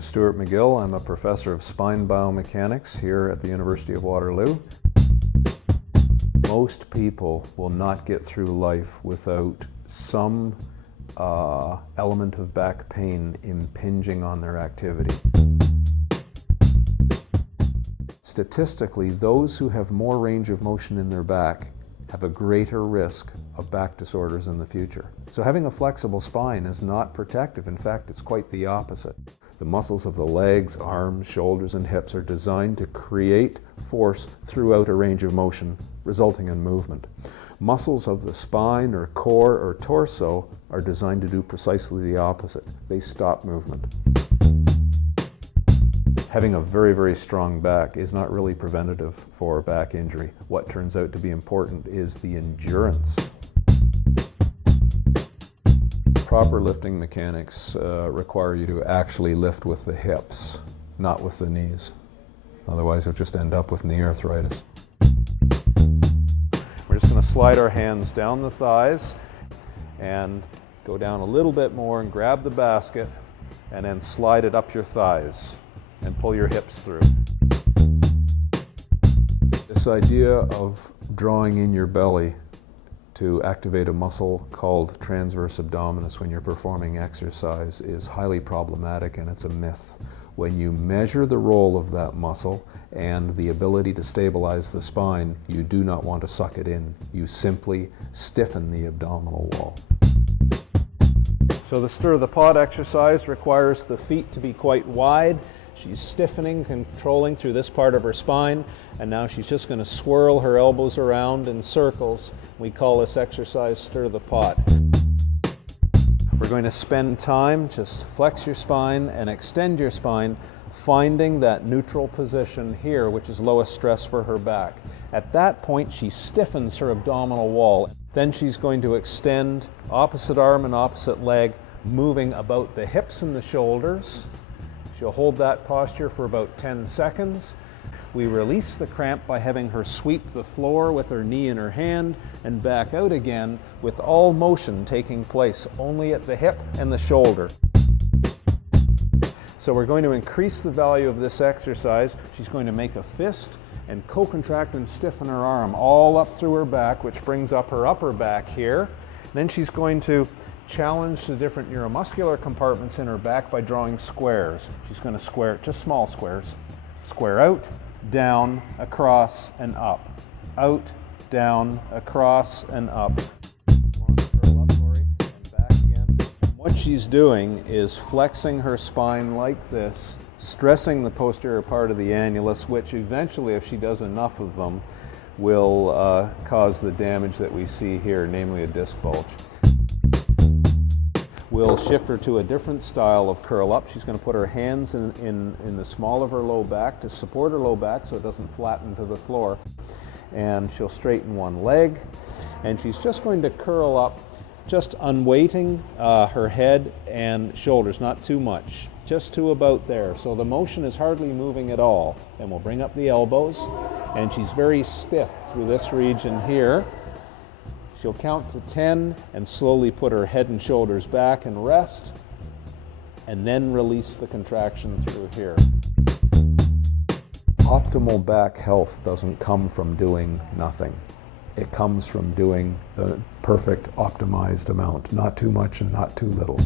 is Stuart McGill. I'm a professor of spine biomechanics here at the University of Waterloo. Most people will not get through life without some element of back pain impinging on their activity. Statistically, those who have more range of motion in their back have a greater risk of back disorders in the future. So having a flexible spine is not protective. In fact, it's quite the opposite. The muscles of the legs, arms, shoulders, and hips are designed to create force throughout a range of motion, resulting in movement. Muscles of the spine or core or torso are designed to do precisely the opposite. They stop movement. Having a very, very strong back is not really preventative for back injury. What turns out to be important is the endurance. Proper lifting mechanics require you to actually lift with the hips, not with the knees. Otherwise, you'll just end up with knee arthritis. We're just going to slide our hands down the thighs and go down a little bit more and grab the basket and then slide it up your thighs and pull your hips through. This idea of drawing in your belly to activate a muscle called transverse abdominis when you're performing exercise is highly problematic, and it's a myth. When you measure the role of that muscle and the ability to stabilize the spine, you do not want to suck it in. You simply stiffen the abdominal wall. So the stir the pot exercise requires the feet to be quite wide. She's stiffening, controlling through this part of her spine, and now she's just going to swirl her elbows around in circles. We call this exercise stir the pot. We're going to spend time, just flex your spine and extend your spine, finding that neutral position here, which is lowest stress for her back. At that point, she stiffens her abdominal wall. Then she's going to extend opposite arm and opposite leg, moving about the hips and the shoulders. She'll hold that posture for about 10 seconds. We release the cramp by having her sweep the floor with her knee in her hand and back out again, with all motion taking place only at the hip and the shoulder. So we're going to increase the value of this exercise. She's going to make a fist and co-contract and stiffen her arm all up through her back, which brings up her upper back here. Then she's going to challenge the different neuromuscular compartments in her back by drawing squares. She's going to square, just small squares. Square out, down, across, and up. Out, down, across, and up. Curl up, Lori, and back again. And what she's doing is flexing her spine like this, stressing the posterior part of the annulus, which eventually, if she does enough of them, will cause the damage that we see here, namely a disc bulge. We'll shift her to a different style of curl up. She's going to put her hands in the small of her low back to support her low back so it doesn't flatten to the floor. And she'll straighten one leg. And she's just going to curl up, just unweighting her head and shoulders, not too much, just to about there. So the motion is hardly moving at all. Then we'll bring up the elbows, and she's very stiff through this region here. She'll count to 10 and slowly put her head and shoulders back and rest, and then release the contraction through here. Optimal back health doesn't come from doing nothing. It comes from doing the perfect optimized amount, not too much and not too little.